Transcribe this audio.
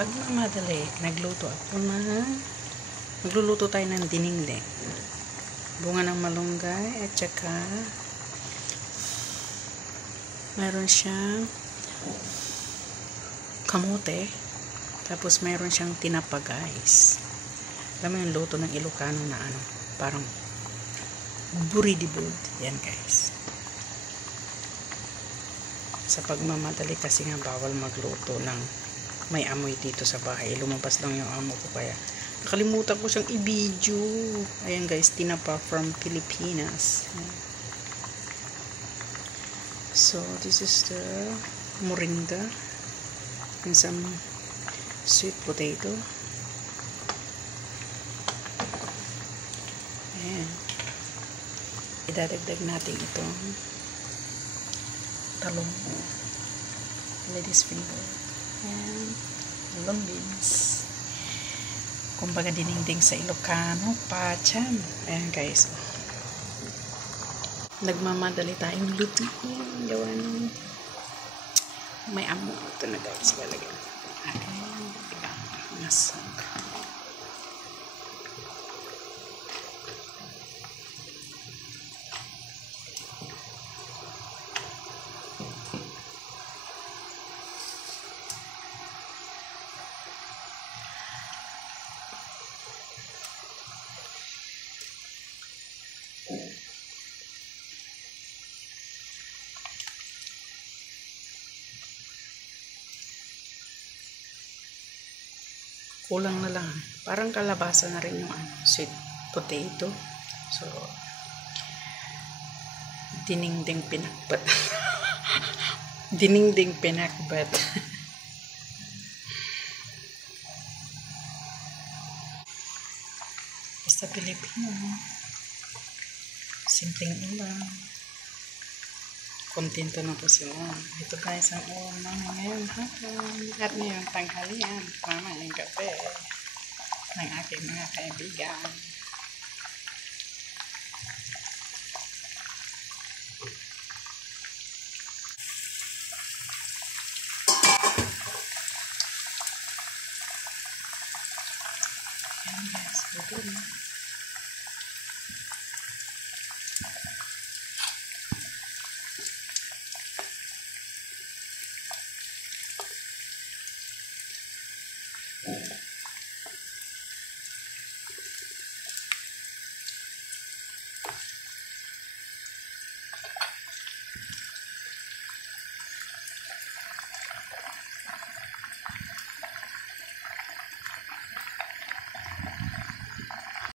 pagmamadali, magluluto tayo ng dinengdeng. Bunga ng malunggay at saka mayroon siyang kamote, tapos mayroon siyang tinapa, guys. Alam mo yung luto ng Ilocano na ano, parang buridibud. Yan, guys. Sa pagmamadali kasi nga bawal magluto ng may amoy dito sa bahay. Lumabas lang yung amo ko, kaya nakalimutan ko siyang i-video. Ayan, guys, tinapa from Pilipinas. So this is the moringa and some sweet potato. Ayan, idadagdag natin itong talong, ladies finger, and long beans. Kumbaga dinengdeng sa Ilocano, pacham. Ayan, guys, nagmamadali tayong lutuin, gawa ng may amo. Ito na, guys, lalagyan aking ibang masak. Kulang na lang. Parang kalabasa na rin yung sweet potato. So, dinengdeng pinakbat. Dinengdeng pinakbat. Basta Pilipino. Simpleng ulam. Kontento na po sila. Ito, guys, ang ulam namin ngayon hapon. At ngayong tanghalian, mama yung kape ng aking mga kaibigan. Ayan, guys, ito na.